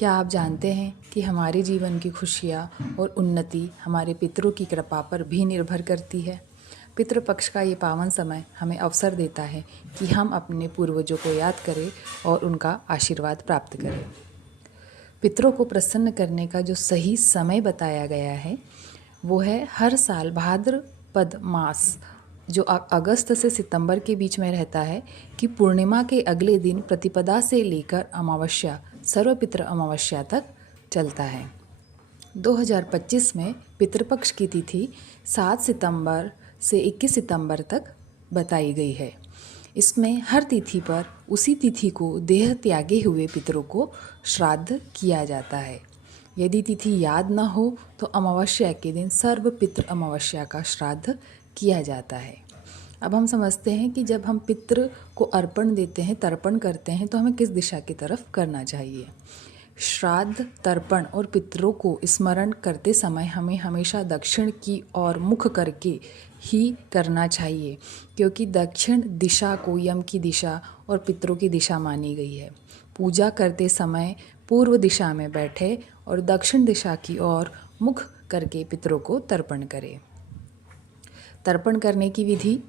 क्या आप जानते हैं कि हमारे जीवन की खुशियाँ और उन्नति हमारे पितरों की कृपा पर भी निर्भर करती है। पितृपक्ष का ये पावन समय हमें अवसर देता है कि हम अपने पूर्वजों को याद करें और उनका आशीर्वाद प्राप्त करें। पितरों को प्रसन्न करने का जो सही समय बताया गया है वो है हर साल भाद्रपद मास जो अगस्त से सितंबर के बीच में रहता है कि पूर्णिमा के अगले दिन प्रतिपदा से लेकर अमावस्या सर्वपितृ अमावस्या तक चलता है। 2025 में पितृपक्ष की तिथि 7 सितंबर से 21 सितंबर तक बताई गई है। इसमें हर तिथि पर उसी तिथि को देह त्यागे हुए पितरों को श्राद्ध किया जाता है। यदि तिथि याद न हो तो अमावस्या के दिन सर्वपितृ अमावस्या का श्राद्ध किया जाता है। अब हम समझते हैं कि जब हम पितृ को अर्पण देते हैं, तर्पण करते हैं, तो हमें किस दिशा की तरफ करना चाहिए। श्राद्ध, तर्पण और पितरों को स्मरण करते समय हमें हमेशा दक्षिण की ओर मुख करके ही करना चाहिए, क्योंकि दक्षिण दिशा को यम की दिशा और पितरों की दिशा मानी गई है। पूजा करते समय पूर्व दिशा में बैठे और दक्षिण दिशा की ओर मुख करके पितरों को तर्पण करें। तर्पण करने की विधि: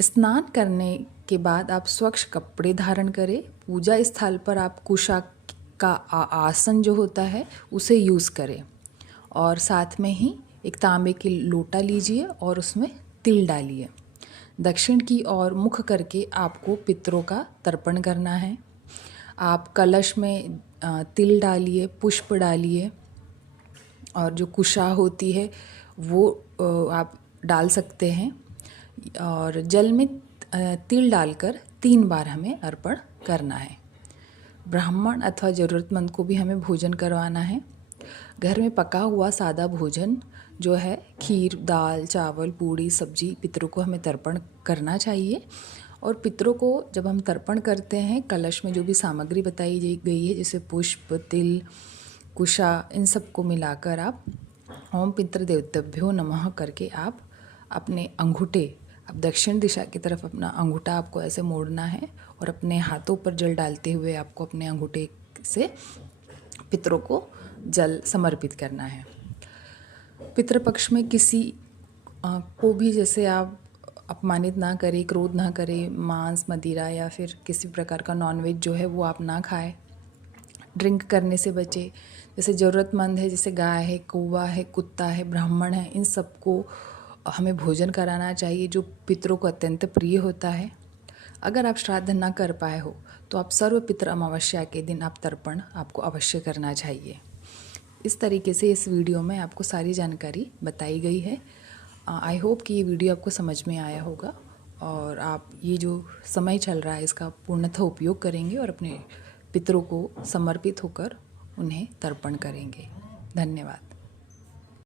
स्नान करने के बाद आप स्वच्छ कपड़े धारण करें। पूजा स्थल पर आप कुशा का आसन जो होता है उसे यूज़ करें और साथ में ही एक तांबे की लोटा लीजिए और उसमें तिल डालिए। दक्षिण की ओर मुख करके आपको पितरों का तर्पण करना है। आप कलश में तिल डालिए, पुष्प डालिए और जो कुशा होती है वो आप डाल सकते हैं और जल में तिल डालकर 3 बार हमें अर्पण करना है। ब्राह्मण अथवा ज़रूरतमंद को भी हमें भोजन करवाना है। घर में पका हुआ सादा भोजन जो है खीर, दाल, चावल, पूड़ी, सब्जी पितरों को हमें तर्पण करना चाहिए। और पितरों को जब हम तर्पण करते हैं, कलश में जो भी सामग्री बताई गई है जैसे पुष्प, तिल, कुशा, इन सबको मिलाकर आप ओम पितृदेवतेभ्यो नमः करके आप अपने अंगूठे, अब दक्षिण दिशा की तरफ अपना अंगूठा आपको ऐसे मोड़ना है और अपने हाथों पर जल डालते हुए आपको अपने अंगूठे से पितरों को जल समर्पित करना है। पितृपक्ष में किसी को भी जैसे आप अपमानित ना करें, क्रोध ना करें, मांस, मदिरा या फिर किसी प्रकार का नॉनवेज जो है वो आप ना खाएं। ड्रिंक करने से बचें। जैसे ज़रूरतमंद है, जैसे गाय है, कौवा है, कुत्ता है, ब्राह्मण है, इन सबको हमें भोजन कराना चाहिए जो पितरों को अत्यंत प्रिय होता है। अगर आप श्राद्ध न कर पाए हो तो आप सर्वपितृ अमावस्या के दिन आप तर्पण आपको अवश्य करना चाहिए। इस तरीके से इस वीडियो में आपको सारी जानकारी बताई गई है। आई होप कि ये वीडियो आपको समझ में आया होगा और आप ये जो समय चल रहा है इसका पूर्णतः उपयोग करेंगे और अपने पितरों को समर्पित होकर उन्हें तर्पण करेंगे। धन्यवाद।